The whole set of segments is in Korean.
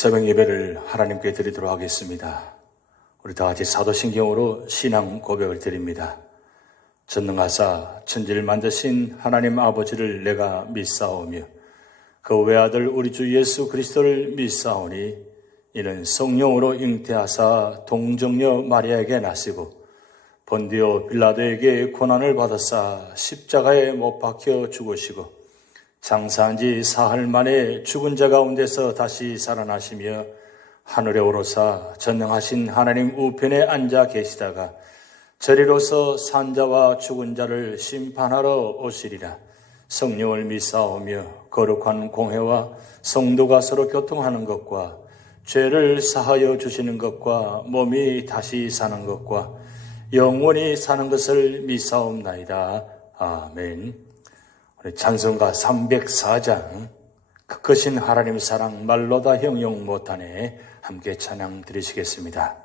새벽 예배를 하나님께 드리도록 하겠습니다. 우리 다 같이 사도신경으로 신앙 고백을 드립니다. 전능하사 천지를 만드신 하나님 아버지를 내가 믿사오며 그 외아들 우리 주 예수 그리스도를 믿사오니 이는 성령으로 잉태하사 동정녀 마리아에게 나시고 본디오 빌라도에게 고난을 받았사 십자가에 못 박혀 죽으시고 장사한 지 사흘 만에 죽은 자 가운데서 다시 살아나시며 하늘에 오르사 전능하신 하나님 우편에 앉아 계시다가 저리로서 산자와 죽은 자를 심판하러 오시리라. 성령을 믿사오며 거룩한 공회와 성도가 서로 교통하는 것과 죄를 사하여 주시는 것과 몸이 다시 사는 것과 영원히 사는 것을 믿사옵나이다. 아멘. 우리 찬송가 304장 그 크신 하나님 사랑 말로 다 형용 못하네 함께 찬양 드리시겠습니다.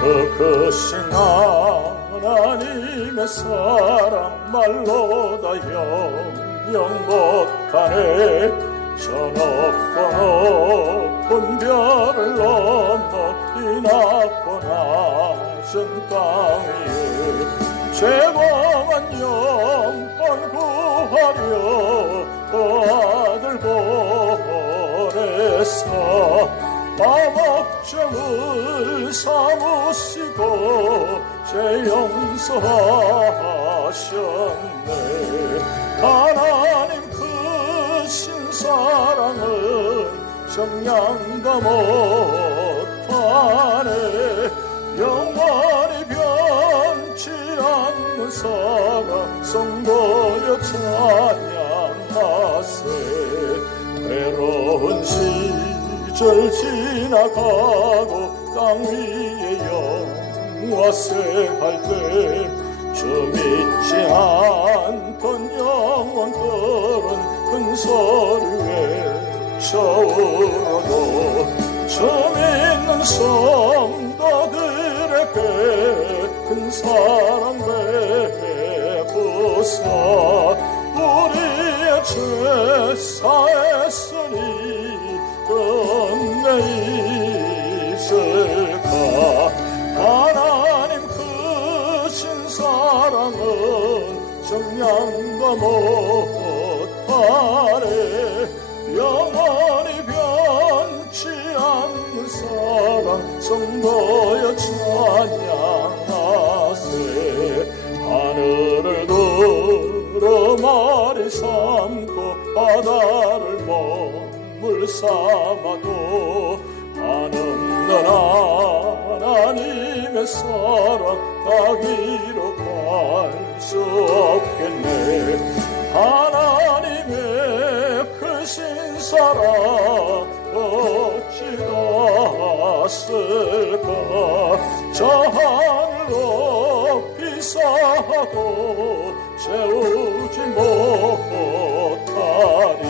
그 크신 하나님의 사랑 말로 다 형용 못하네 저 높고 높은 별을 넘어 이 낮고 낮은 땅 위에 죄범한 영혼 구하려 그 아들 보내사 마법점을 삼으시고 죄 용서하셨네. 하나님 크신 사랑은 정량다 못하네. 영원히 변치 않는 사랑 성도여 찬양하세. 외로운 시절 지나가고 땅 위에 영화세 할 때 주 믿지 않던 영혼들은 큰 소리 외쳐오르도 주 믿는 성도들에게 큰 사랑 베푸사 우리의 죄 사했으니 끝내 있을까. 하나님 크신 사랑은 정량도 못하네. 영원히 변치 않는 사랑 성도여 찬양하세. 하늘을 들어 머리 삼고 바다를 몸을 삼아도 한없는 하나님의 사랑 다 기록할 수 없겠네. 하나님의 크신 사랑 어찌 닿았을까. 저 하늘 높이 쌓아도 채우지 못하리.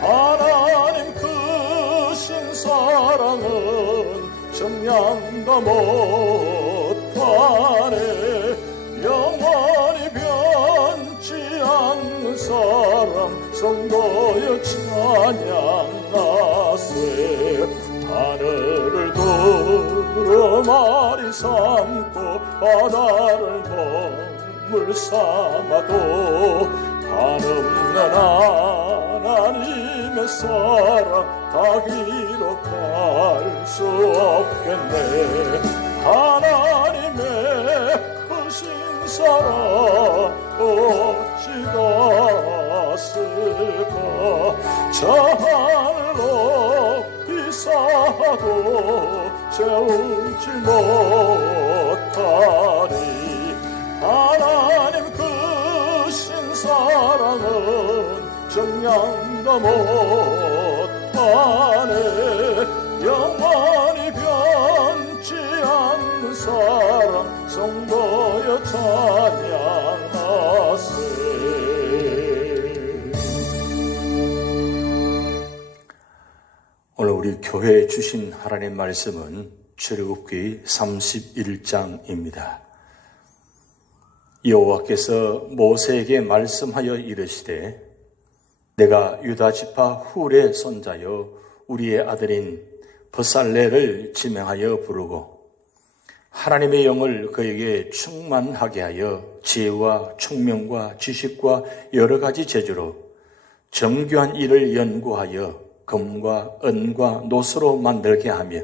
하나님 크신 사랑은 정량다 못하네. 영원히 변치 않는 사랑 성도여 찬양하세. 하늘을 들어 머리 삼고 바다를 몸을 삼아도 한없는 하나님의 사랑 다 기록할 수 없겠네. 하나님의 크신 사랑 어찌 닿았을까. 저 하늘 높이 쌓아도 채우지 못하리. 하나님 크신 사랑은 정량도 못하네. 영원히 변치 않는 사랑 성도여 찬양하세. 오늘 우리 교회에 주신 하나님의 말씀은 출애굽기 31장입니다. 여호와께서 모세에게 말씀하여 이르시되 내가 유다 지파 훌의 손자여 우리의 아들인 브살렐을 지명하여 부르고 하나님의 영을 그에게 충만하게 하여 지혜와 총명과 지식과 여러 가지 재주로 정교한 일을 연구하여 금과 은과 노스로 만들게 하며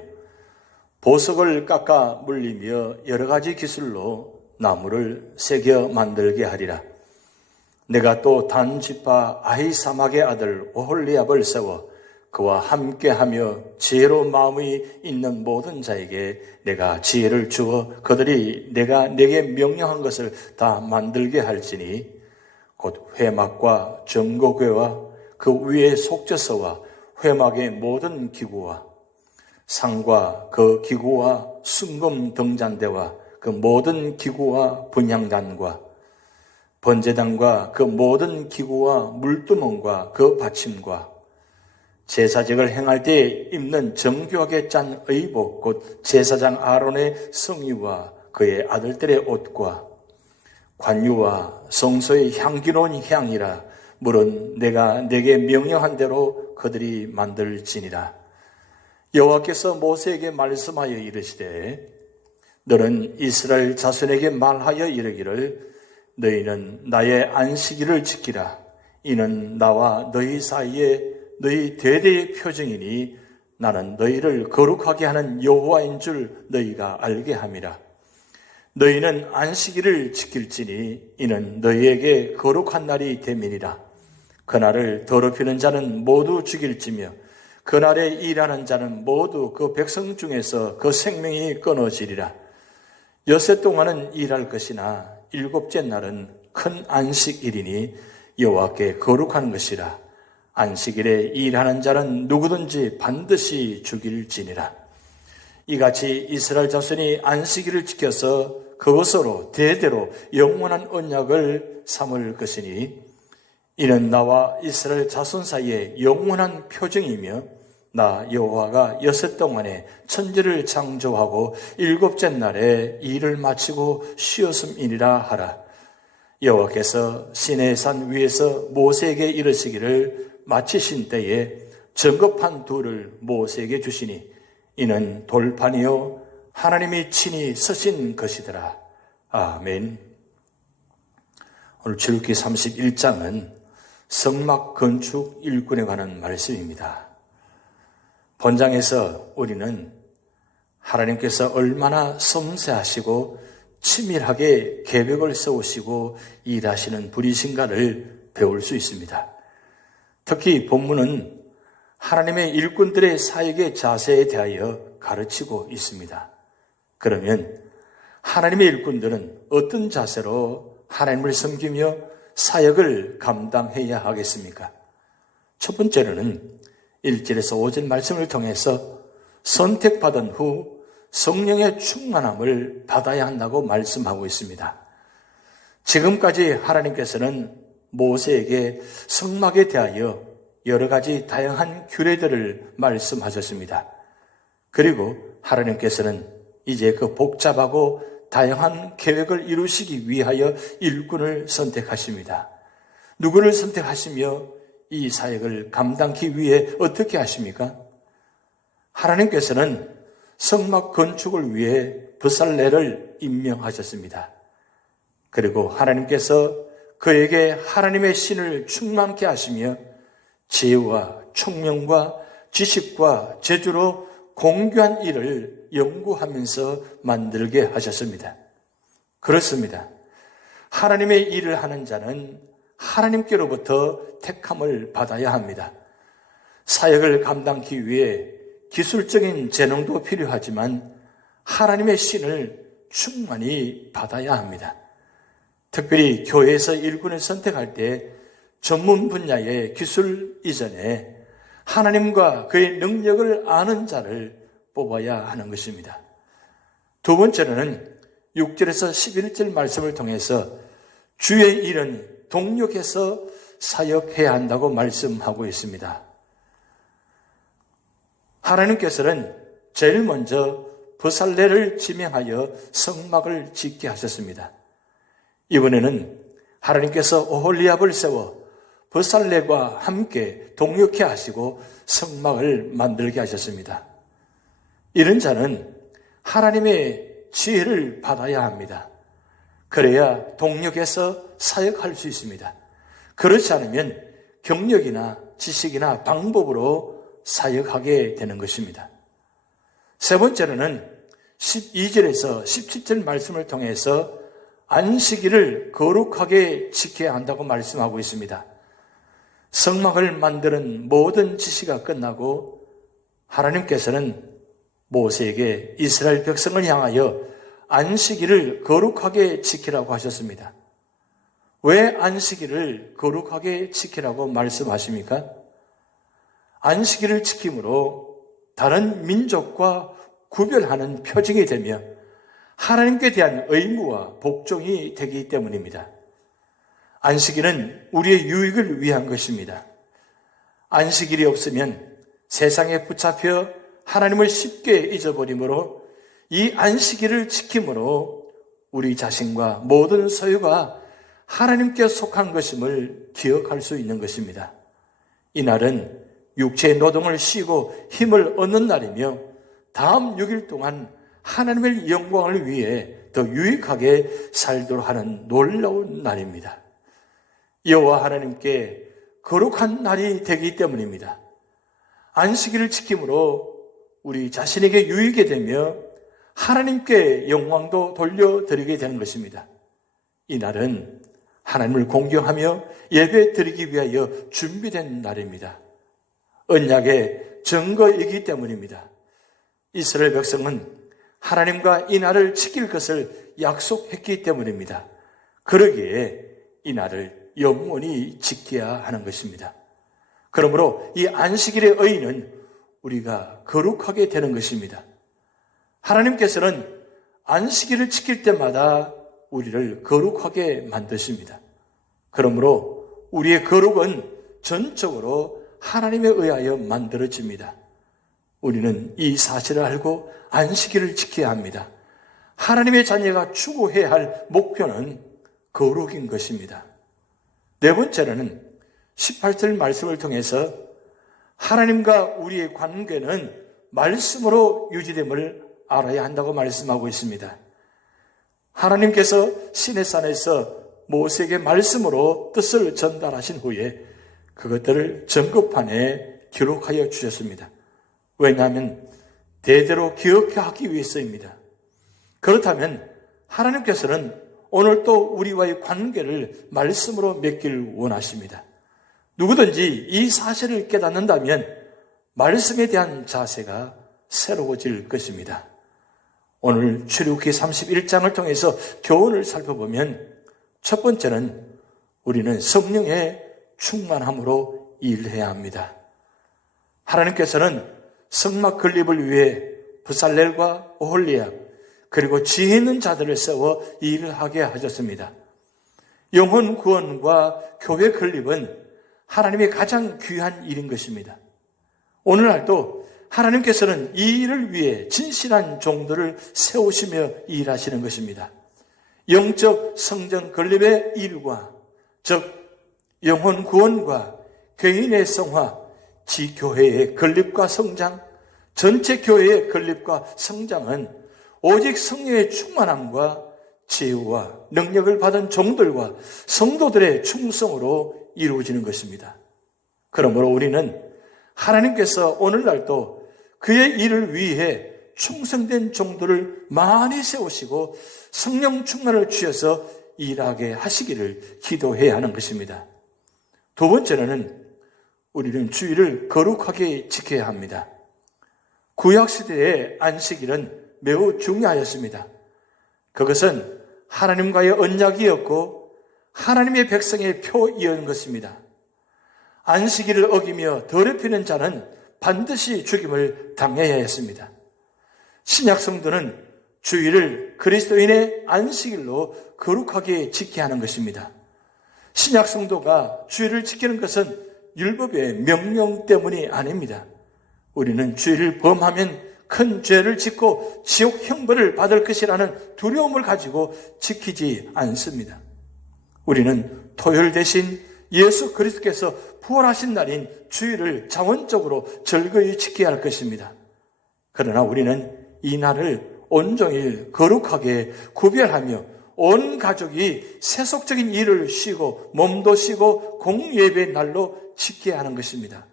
보석을 깎아 물리며 여러 가지 기술로 나무를 새겨 만들게 하리라. 내가 또 단 지파 아히사막의 아들 오홀리압을 세워 그와 함께하며 지혜로 마음이 있는 모든 자에게 내가 지혜를 주어 그들이 내가 내게 명령한 것을 다 만들게 할지니 곧 회막과 정거궤와 그 위의 속죄서와 회막의 모든 기구와 상과 그 기구와 순금 등잔대와 그 모든 기구와 분향단과 번제단과 그 모든 기구와 물두멍과 그 받침과 제사직을 행할 때 입는 정교하게 짠 의복 곧 제사장 아론의 성의와 그의 아들들의 옷과 관유와 성소의 향기로운 향이라 물은 내가 내게 명령한 대로 그들이 만들지니라. 여호와께서 모세에게 말씀하여 이르시되 너는 이스라엘 자손에게 말하여 이르기를 너희는 나의 안식일을 지키라. 이는 나와 너희 사이에 너희 대대의 표징이니 나는 너희를 거룩하게 하는 여호와인 줄 너희가 알게 함이라. 너희는 안식일을 지킬지니 이는 너희에게 거룩한 날이 됨이니라. 그날을 더럽히는 자는 모두 죽일지며 그날에 일하는 자는 모두 그 백성 중에서 그 생명이 끊어지리라. 여세 동안은 일할 것이나 일곱째 날은 큰 안식일이니 여호와께 거룩한 것이라. 안식일에 일하는 자는 누구든지 반드시 죽일지니라. 이같이 이스라엘 자손이 안식일을 지켜서 그것으로 대대로 영원한 언약을 삼을 것이니 이는 나와 이스라엘 자손 사이에 영원한 표징이며 나 여호와가 여섯 동안에 천지를 창조하고 일곱째 날에 일을 마치고 쉬었음이니라 하라. 여호와께서 시내산 위에서 모세에게 이르시기를 마치신 때에 정급판 둘을 모세에게 주시니 이는 돌판이요 하나님이 친히 쓰신 것이더라. 아멘. 오늘 출애굽기 31장은 성막 건축 일꾼에 관한 말씀입니다. 본장에서 우리는 하나님께서 얼마나 섬세하시고 치밀하게 계획을 세우시고 일하시는 분이신가를 배울 수 있습니다. 특히 본문은 하나님의 일꾼들의 사역의 자세에 대하여 가르치고 있습니다. 그러면 하나님의 일꾼들은 어떤 자세로 하나님을 섬기며 사역을 감당해야 하겠습니까? 첫 번째로는 1절에서 5절 말씀을 통해서 선택받은 후 성령의 충만함을 받아야 한다고 말씀하고 있습니다. 지금까지 하나님께서는 모세에게 성막에 대하여 여러 가지 다양한 규례들을 말씀하셨습니다. 그리고 하나님께서는 이제 그 복잡하고 다양한 계획을 이루시기 위하여 일꾼을 선택하십니다. 누구를 선택하시며 이 사역을 감당하기 위해 어떻게 하십니까? 하나님께서는 성막 건축을 위해 브살렐을 임명하셨습니다. 그리고 하나님께서 그에게 하나님의 신을 충만케 하시며 지혜와 총명과 지식과 재주로 공교한 일을 연구하면서 만들게 하셨습니다. 그렇습니다. 하나님의 일을 하는 자는 하나님께로부터 택함을 받아야 합니다. 사역을 감당하기 위해 기술적인 재능도 필요하지만 하나님의 신을 충만히 받아야 합니다. 특별히 교회에서 일꾼을 선택할 때 전문 분야의 기술 이전에 하나님과 그의 능력을 아는 자를 뽑아야 하는 것입니다. 두 번째로는 6절에서 11절 말씀을 통해서 주의 일은 동력해서 사역해야 한다고 말씀하고 있습니다. 하나님께서는 제일 먼저 브살렐을 지명하여 성막을 짓게 하셨습니다. 이번에는 하나님께서 오홀리압을 세워 버살레과 함께 동역해 하시고 성막을 만들게 하셨습니다. 이런 자는 하나님의 지혜를 받아야 합니다. 그래야 동역해서 사역할 수 있습니다. 그렇지 않으면 경력이나 지식이나 방법으로 사역하게 되는 것입니다. 세 번째로는 12절에서 17절 말씀을 통해서 안식일을 거룩하게 지켜야 한다고 말씀하고 있습니다. 성막을 만드는 모든 지시가 끝나고 하나님께서는 모세에게 이스라엘 백성을 향하여 안식일을 거룩하게 지키라고 하셨습니다. 왜 안식일을 거룩하게 지키라고 말씀하십니까? 안식일을 지킴으로 다른 민족과 구별하는 표징이 되며 하나님께 대한 의무와 복종이 되기 때문입니다. 안식일은 우리의 유익을 위한 것입니다. 안식일이 없으면 세상에 붙잡혀 하나님을 쉽게 잊어버리므로 이 안식일을 지킴으로 우리 자신과 모든 소유가 하나님께 속한 것임을 기억할 수 있는 것입니다. 이날은 육체의 노동을 쉬고 힘을 얻는 날이며 다음 6일 동안 하나님의 영광을 위해 더 유익하게 살도록 하는 놀라운 날입니다. 여호와 하나님께 거룩한 날이 되기 때문입니다. 안식일을 지킴으로 우리 자신에게 유익이 되며 하나님께 영광도 돌려드리게 되는 것입니다. 이 날은 하나님을 공경하며 예배 드리기 위하여 준비된 날입니다. 언약의 증거이기 때문입니다. 이스라엘 백성은 하나님과 이 날을 지킬 것을 약속했기 때문입니다. 그러기에 이 날을 영원히 지켜야 하는 것입니다. 그러므로 이 안식일의 의의는 우리가 거룩하게 되는 것입니다. 하나님께서는 안식일을 지킬 때마다 우리를 거룩하게 만드십니다. 그러므로 우리의 거룩은 전적으로 하나님에 의하여 만들어집니다. 우리는 이 사실을 알고 안식일을 지켜야 합니다. 하나님의 자녀가 추구해야 할 목표는 거룩인 것입니다. 네 번째로는 18절 말씀을 통해서 하나님과 우리의 관계는 말씀으로 유지됨을 알아야 한다고 말씀하고 있습니다. 하나님께서 시내산에서 모세에게 말씀으로 뜻을 전달하신 후에 그것들을 전급판에 기록하여 주셨습니다. 왜냐하면 대대로 기억하기 위해서입니다. 그렇다면 하나님께서는 오늘 또 우리와의 관계를 말씀으로 맺기를 원하십니다. 누구든지 이 사실을 깨닫는다면 말씀에 대한 자세가 새로워질 것입니다. 오늘 출애굽기 31장을 통해서 교훈을 살펴보면 첫 번째는 우리는 성령의 충만함으로 일해야 합니다. 하나님께서는 성막 건립을 위해 브살렐과 오홀리압 그리고 지혜 있는 자들을 세워 일을 하게 하셨습니다. 영혼 구원과 교회 건립은 하나님의 가장 귀한 일인 것입니다. 오늘날도 하나님께서는 이 일을 위해 진실한 종들을 세우시며 일하시는 것입니다. 영적 성전 건립의 일과 즉 영혼 구원과 개인의 성화, 지교회의 건립과 성장, 전체 교회의 건립과 성장은 오직 성령의 충만함과 지혜와 능력을 받은 종들과 성도들의 충성으로 이루어지는 것입니다. 그러므로 우리는 하나님께서 오늘날도 그의 일을 위해 충성된 종들을 많이 세우시고 성령 충만을 주셔서 일하게 하시기를 기도해야 하는 것입니다. 두 번째로는 우리는 주일을 거룩하게 지켜야 합니다. 구약시대의 안식일은 매우 중요하였습니다. 그것은 하나님과의 언약이었고 하나님의 백성의 표이었는 것입니다. 안식일을 어기며 더럽히는 자는 반드시 죽임을 당해야 했습니다. 신약 성도는 주일을 그리스도인의 안식일로 거룩하게 지켜야 하는 것입니다. 신약 성도가 주일을 지키는 것은 율법의 명령 때문이 아닙니다. 우리는 주일을 범하면 큰 죄를 짓고 지옥 형벌을 받을 것이라는 두려움을 가지고 지키지 않습니다. 우리는 토요일 대신 예수 그리스도께서 부활하신 날인 주일을 자원적으로 즐거이 지켜야 할 것입니다. 그러나 우리는 이 날을 온종일 거룩하게 구별하며 온 가족이 세속적인 일을 쉬고 몸도 쉬고 공예배의 날로 지켜야 하는 것입니다.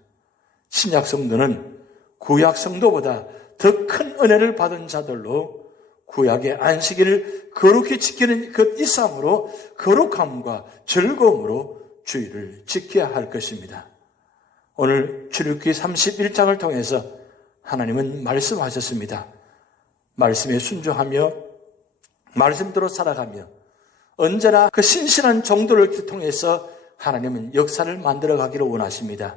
신약 성도는 구약 성도보다 더 큰 은혜를 받은 자들로 구약의 안식일을 거룩히 지키는 그 이상으로 거룩함과 즐거움으로 주일을 지켜야 할 것입니다. 오늘 출애굽기 31장을 통해서 하나님은 말씀하셨습니다. 말씀에 순종하며 말씀대로 살아가며 언제나 그 신실한 종들을 통해서 하나님은 역사를 만들어 가기를 원하십니다.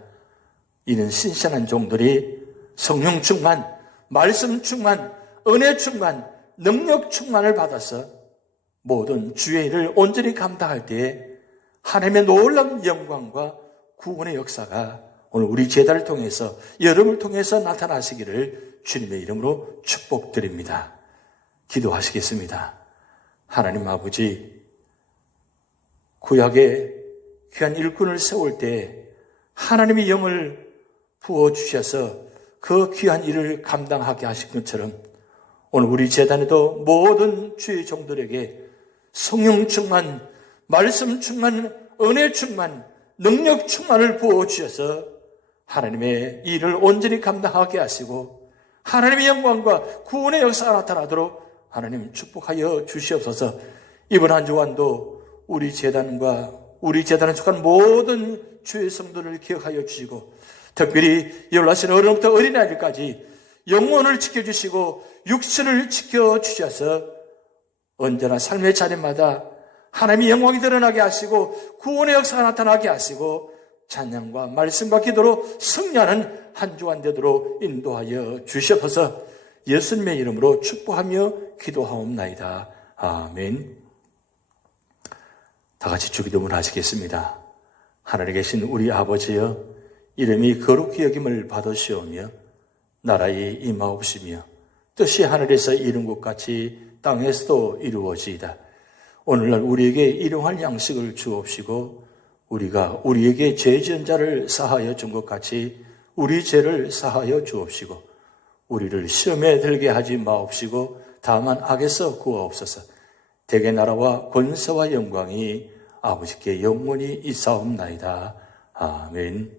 이는 신실한 종들이 성령 충만, 말씀 충만, 은혜 충만, 능력 충만을 받아서 모든 주의 일을 온전히 감당할 때에 하나님의 놀라운 영광과 구원의 역사가 오늘 우리 제자를 통해서 여러분을 통해서 나타나시기를 주님의 이름으로 축복드립니다. 기도하시겠습니다. 하나님 아버지, 구약에 귀한 일꾼을 세울 때 하나님의 영을 부어주셔서 그 귀한 일을 감당하게 하신 것처럼 오늘 우리 제단에도 모든 주의 종들에게 성령 충만, 말씀 충만, 은혜 충만, 능력 충만을 부어주셔서 하나님의 일을 온전히 감당하게 하시고 하나님의 영광과 구원의 역사가 나타나도록 하나님 축복하여 주시옵소서. 이번 한 주간도 우리 제단과 우리 제단에 속한 모든 주의 성도를 기억하여 주시고 특별히 연락하신 어른부터 어린아이들까지 영혼을 지켜주시고 육신을 지켜주셔서 언제나 삶의 자리마다 하나님의 영광이 드러나게 하시고 구원의 역사가 나타나게 하시고 찬양과 말씀과 기도로 승리하는 한 주간 되도록 인도하여 주시옵소서. 예수님의 이름으로 축복하며 기도하옵나이다. 아멘. 다 같이 주기도문 하시겠습니다. 하늘에 계신 우리 아버지여, 이름이 거룩히 여김을 받으시오며 나라에 임하옵시며 뜻이 하늘에서 이룬 것 같이 땅에서도 이루어지이다. 오늘날 우리에게 일용할 양식을 주옵시고 우리가 우리에게 죄 지은 자를 사하여 준 것 같이 우리 죄를 사하여 주옵시고 우리를 시험에 들게 하지 마옵시고 다만 악에서 구하옵소서. 대개 나라와 권세와 영광이 아버지께 영원히 있사옵나이다. 아멘.